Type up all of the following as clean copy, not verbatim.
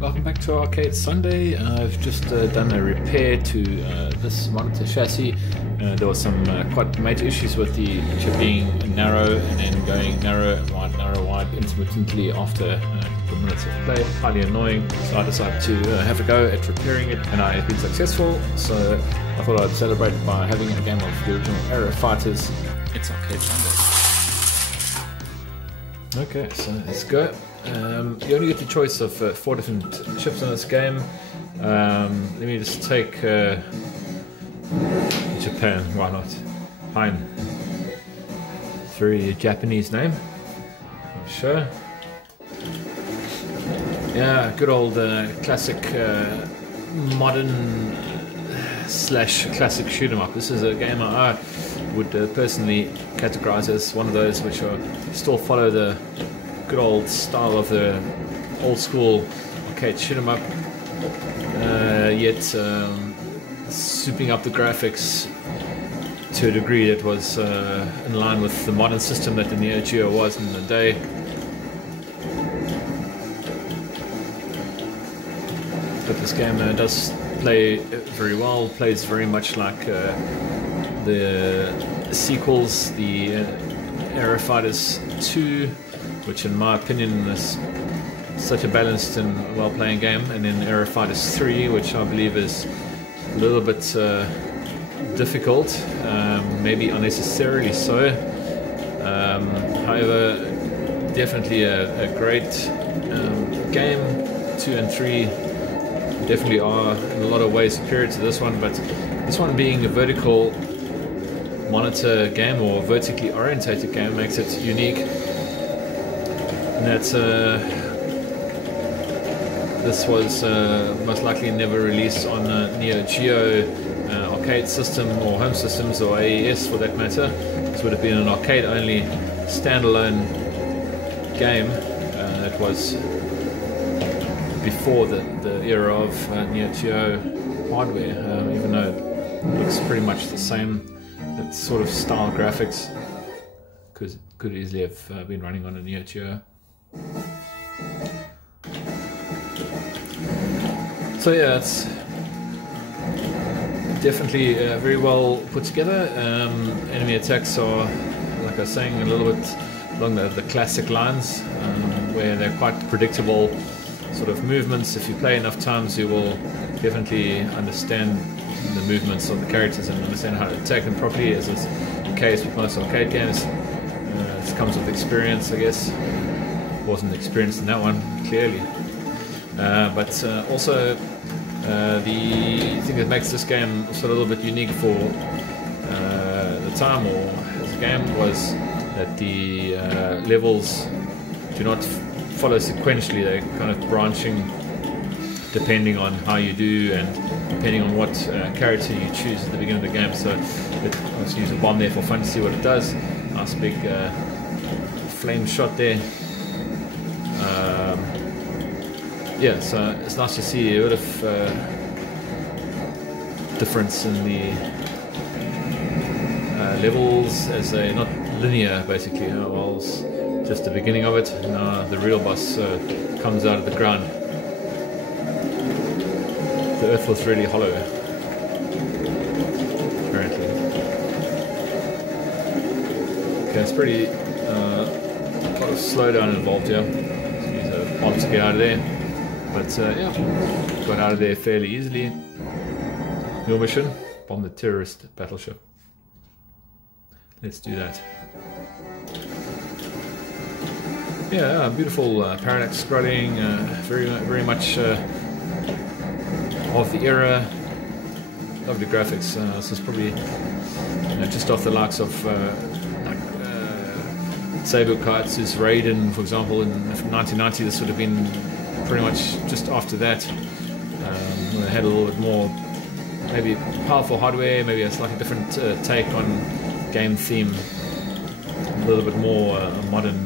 Welcome back to Arcade Sunday. I've just done a repair to this monitor chassis. There was some quite major issues with the chip being narrow and then going narrow, wide intermittently after a couple of minutes of play. Highly annoying, so I decided to have a go at repairing it, and I have been successful. So I thought I'd celebrate by having a game of the original Aero Fighters. It's Arcade Sunday. Okay, so let's go. You only get the choice of 4 different chips in this game. Let me just take Japan, why not? Fine. It's a very Japanese name, I'm sure. Yeah, good old classic modern slash classic shoot 'em up. This is a game I would personally categorize as one of those which are still follow the good old style of the old school arcade shoot 'em up, yet souping up the graphics to a degree that was in line with the modern system that the Neo-Geo was in the day. But this game does play very well, plays very much like the sequels, the Aero Fighters 2, which in my opinion is such a balanced and well-playing game, and then Aero Fighters 3, which I believe is a little bit difficult, maybe unnecessarily so. However, definitely a great game. 2 and 3 definitely are in a lot of ways superior to this one, but this one being a vertical monitor game or vertically orientated game makes it unique. And that's this was most likely never released on a Neo-Geo arcade system or home systems or AES for that matter. This would have been an arcade-only standalone game. It was before the era of Neo-Geo hardware, even though it looks pretty much the same. That sort of style graphics could easily have been running on a Neo-Geo. So yeah, it's definitely very well put together. Enemy attacks are, like I was saying, a little bit along the classic lines, where they're quite predictable sort of movements. If you play enough times, you will definitely understand the movements of the characters and understand how to attack them properly, as is the case with most arcade games. This comes with experience, I guess. Wasn't experienced in that one, clearly. But also the thing that makes this game also a little bit unique for the time or as a game was that the levels do not follow sequentially. They're kind of branching depending on how you do and depending on what character you choose at the beginning of the game. So let's use a bomb there for fun to see what it does. Nice big flame shot there. Yeah, so it's nice to see a bit of difference in the levels, as they're not linear basically. While just the beginning of it, now the real boss comes out of the ground. The earth was really hollow, apparently. Okay, it's pretty a lot of slowdown involved here. Let's use a bomb to get out of there. But yeah, got out of there fairly easily. Your mission: bomb the terrorist battleship. Let's do that. Yeah, beautiful parallax scrolling, very much of the era. Lovely graphics. This is probably just off the likes of Seibu Kaitsu's Raiden, for example, in 1990. This would have been pretty much just after that. They had a little bit more, maybe powerful hardware, maybe a slightly different take on game theme. A little bit more modern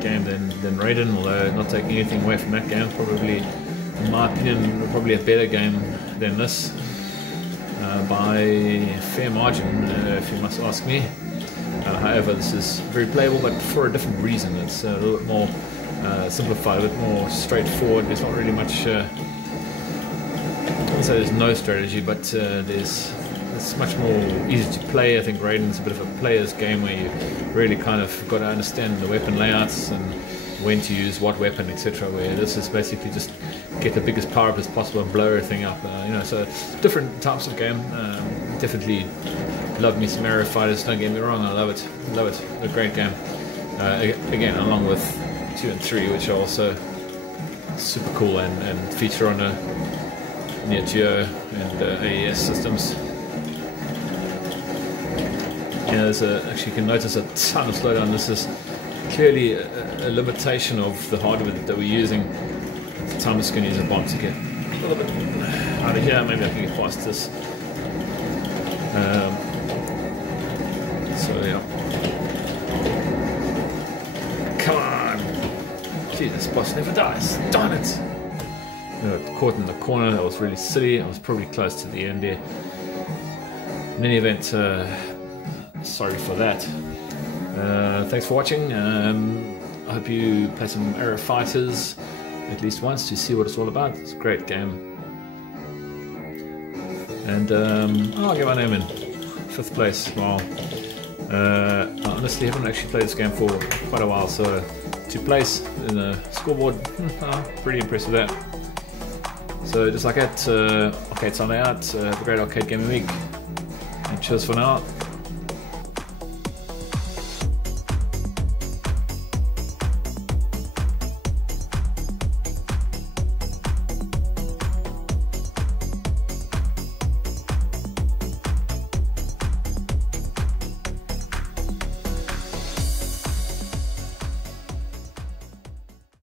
game than Raiden, although not taking anything away from that game. Probably, in my opinion, probably a better game than this by a fair margin, if you must ask me. However, this is very playable, but for a different reason. It's a little bit more simplified, a bit more straightforward. There's not really much. I wouldn't say there's no strategy, but it's much more easy to play. I think Raiden's a bit of a player's game where you really kind of got to understand the weapon layouts and when to use what weapon, etc. Where this is basically just get the biggest power up as possible and blow everything up. So different types of game. Definitely love me some Aero Fighters. Don't get me wrong, I love it. Love it. A great game. Again, along with 2 and 3, which are also super cool and feature on a Neo-Geo and AES systems. There's actually, you can notice a ton of slowdown. This is clearly a limitation of the hardware that we're using. At the time, I'm just going to use a bomb to get a little bit out of here. Maybe I can get past this. So yeah. Come on! Gee, this boss never dies. Darn it! I got caught in the corner. That was really silly. I was probably close to the end there. In any event, sorry for that. Thanks for watching. I hope you play some Aero Fighters at least once to see what it's all about. It's a great game. And I'll get my name in. 5th place. Wow. I honestly haven't actually played this game for quite a while, so to place in the scoreboard, pretty impressed with that. So just like that, Arcade Sunday out. Have a great arcade gaming week. And cheers for now.